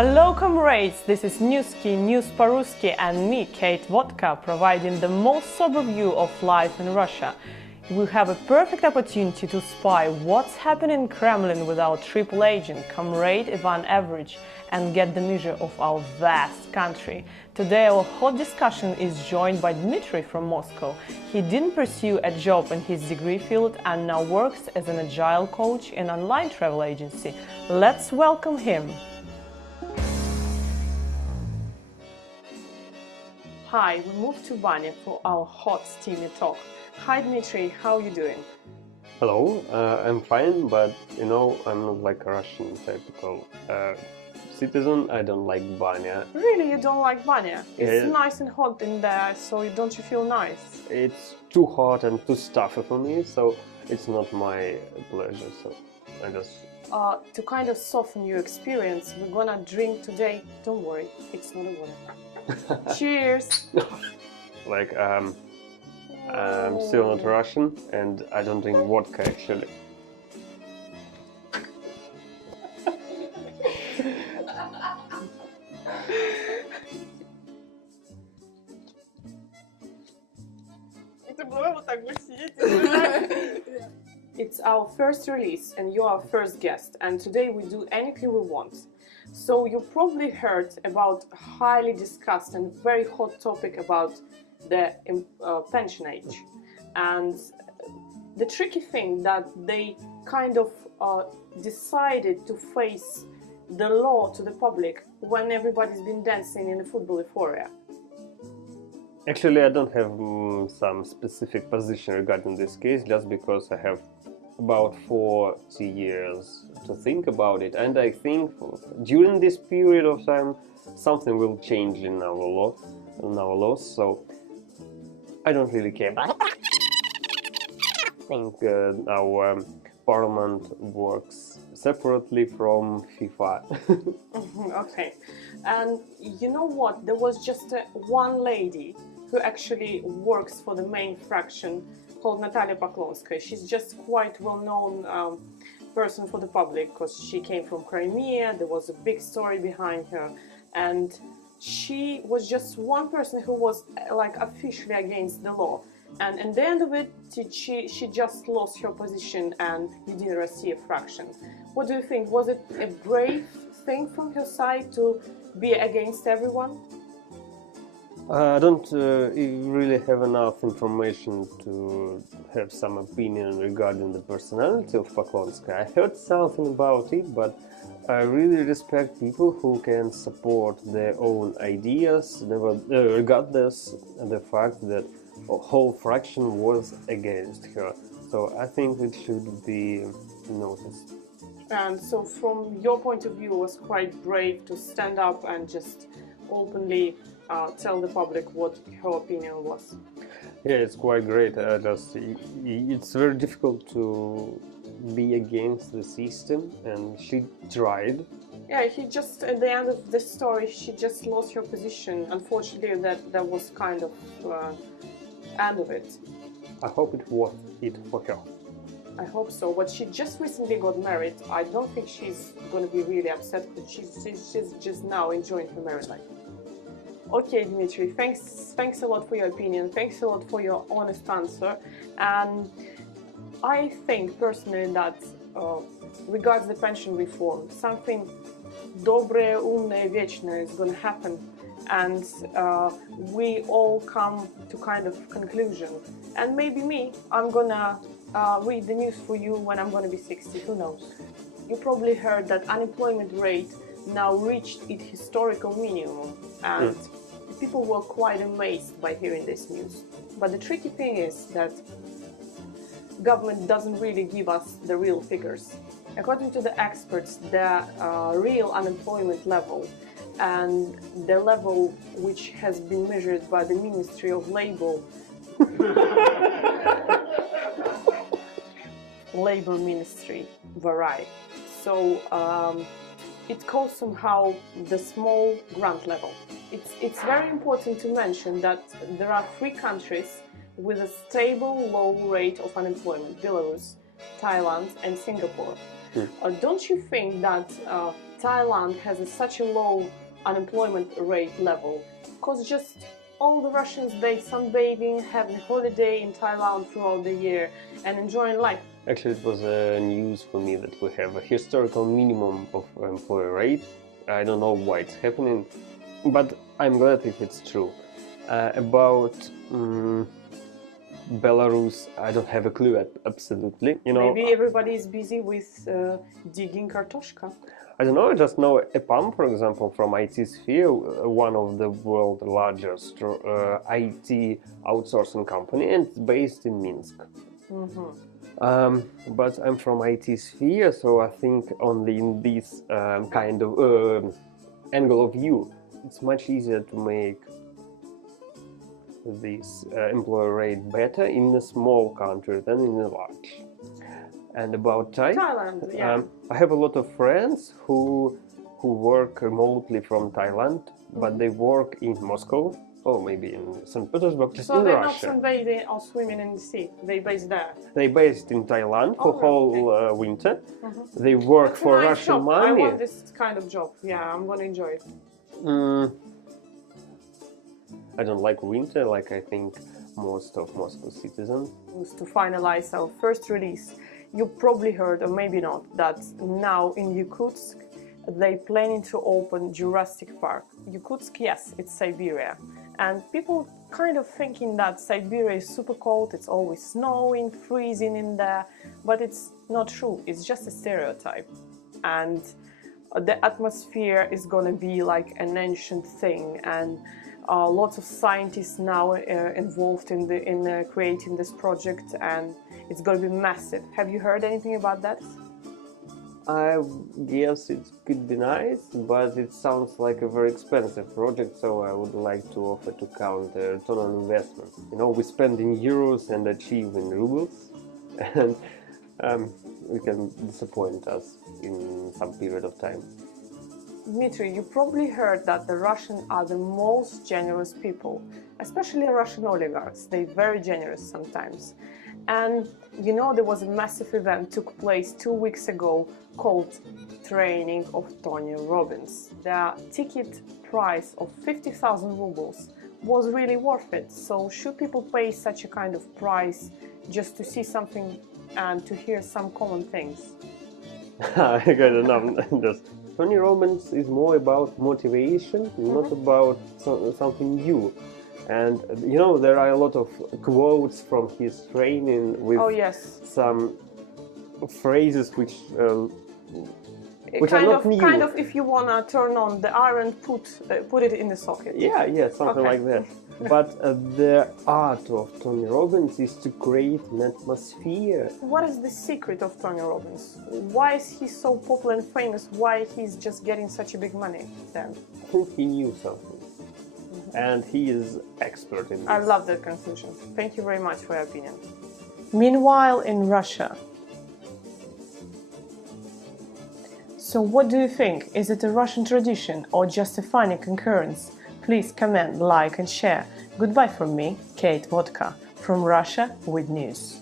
Hello comrades, this is Newski, News по-русски, and me, Kate Vodka, providing the most sober view of life in Russia. We have a perfect opportunity to spy what's happening in Kremlin with our triple agent, comrade Ivan Average, and get the measure of our vast country. Today our hot discussion is joined by Dmitry from Moscow. He didn't pursue a job in his degree field and now works as an agile coach in an online travel agency. Let's welcome him. Hi, we moved to Vanya for our hot, steamy talk. Hi Dmitry, how are you doing? Hello, I'm fine, but I'm not like a Russian typical citizen. I don't like Vanya. Really, you don't like Vanya? It's Yeah. nice and hot in there, so don't you feel nice? It's too hot and too stuffy for me, so it's not my pleasure. So I just To kind of soften your experience, we're gonna drink today. Don't worry, it's not a water. Cheers! like I'm still not Russian, and I don't drink vodka actually. It's our first release and you're our first guest, and today we do anything we want. So you probably heard about highly discussed and very hot topic about the pension age. And the tricky thing that they kind of decided to face the law to the public when everybody's been dancing in the football euphoria. Actually, I don't have some specific position regarding this case, just because I have about 40 years to think about it, and I think during this period of time something will change in our laws, so I don't really care. I think our parliament works separately from FIFA. Okay, and you know what? There was just one lady who actually works for the main fraction called Natalia Poklonskaya. She's just quite well-known person for the public because she came from Crimea. There was a big story behind her, and she was just one person who was like officially against the law. And at the end of it, she just lost her position and Единая Россия fraction. What do you think? Was it a brave thing from her side to be against everyone? I don't really have enough information to have some opinion regarding the personality of Poklonskaya. I heard something about it, but I really respect people who can support their own ideas, regardless of the fact that a whole fraction was against her. So I think it should be noticed. And so from your point of view, it was quite brave to stand up and just openly tell the public what her opinion was. Yeah, it's quite great. It's very difficult to be against the system, and she tried. Yeah, at the end of the story, she just lost her position. Unfortunately, that was kind of end of it. I hope it was it for her. I hope so, but she just recently got married. I don't think she's going to be really upset because she's just now enjoying her married life. Okay, Dmitry, thanks a lot for your opinion. Thanks a lot for your honest answer. And I think personally that regards the pension reform, something доброе, умное, вечное is going to happen. And we all come to kind of conclusion. And maybe me, I'm going to read the news for you when I'm going to be 60, who knows. You probably heard that unemployment rate now reached its historical minimum, and people were quite amazed by hearing this news. But the tricky thing is that government doesn't really give us the real figures. According to the experts, the real unemployment level and the level which has been measured by the Ministry of Labor Ministry vary. So it calls somehow the small grant level. It's very important to mention that there are 3 countries with a stable low rate of unemployment: Belarus, Thailand and Singapore. Don't you think that Thailand has such a low unemployment rate level? Because just all the Russians, they sunbathing, having a holiday in Thailand throughout the year and enjoying life. Actually, it was news for me that we have a historical minimum of employee rate. I don't know why it's happening, but I'm glad if it's true. About Belarus, I don't have a clue, absolutely. You know, Maybe everybody is busy with digging kartoshka. I don't know, I just know EPAM, for example, from IT sphere, one of the world's largest IT outsourcing company, and it's based in Minsk. But I'm from IT sphere, so I think only in this kind of angle of view, it's much easier to make this employer rate better in a small country than in a large. And about Thailand, yeah. I have a lot of friends who work remotely from Thailand, but they work in Moscow or maybe in St. Petersburg, just So in they're Russia. not sunbathing or swimming in the sea. They based there. They based in Thailand for Oh, whole winter. They work It's a for nice Russian job. I money. want this kind of job. Yeah, I'm gonna enjoy it. I don't like winter, like I think most of Moscow citizens. To finalize our first release, you probably heard, or maybe not, that now in Yakutsk they planning to open Jurassic Park. Yakutsk, yes, it's Siberia, and people kind of thinking that Siberia is super cold, it's always snowing, freezing in there, but it's not true. It's just a stereotype, and the atmosphere is gonna be like an ancient thing, and lots of scientists now involved in creating this project, and it's going to be massive. Have you heard anything about that? I guess it could be nice, but it sounds like a very expensive project, so I would like to offer to count the return on investment. You know, we spend in euros and achieve in rubles, and we can disappoint us in some period of time. Dmitry, you probably heard that the Russians are the most generous people, especially Russian oligarchs. They're very generous sometimes. And you know, there was a massive event took place 2 weeks ago called Training of Tony Robbins. The ticket price of 50,000 rubles was really worth it. So should people pay such a kind of price just to see something and to hear some common things? I don't know. Just Tony Robbins is more about motivation, not about something new. And you know, there are a lot of quotes from his training with some phrases which are not new. Kind of, if you wanna turn on the iron, put it in the socket. Yeah, something like that. But the art of Tony Robbins is to create an atmosphere. What is the secret of Tony Robbins? Why is he so popular and famous? Why he's just getting such a big money then? I think he knew something. And he is expert in this. I love that conclusion. Thank you very much for your opinion. Meanwhile, in Russia. So what do you think? Is it a Russian tradition or just a funny concurrence? Please comment, like and share. Goodbye from me, Kate Vodka, from Russia with news.